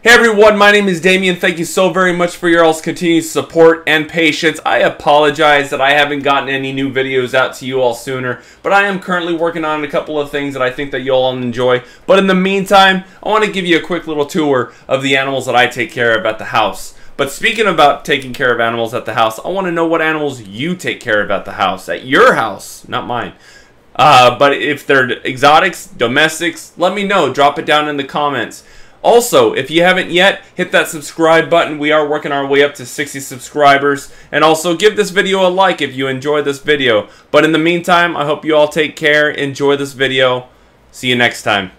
Hey everyone, my name is Damien. Thank you so very much for your all's continued support and patience. I apologize that I haven't gotten any new videos out to you all sooner, but I am currently working on a couple of things that I think that you'll all enjoy. But in the meantime, I want to give you a quick little tour of the animals that I take care of at the house. But speaking about taking care of animals at the house, I want to know what animals you take care of at the house, at your house, not mine. But if they're exotics, domestics, let me know. Drop it down in the comments. Also, if you haven't yet, hit that subscribe button. We are working our way up to 60 subscribers. And also, give this video a like if you enjoyed this video. But in the meantime, I hope you all take care. Enjoy this video. See you next time.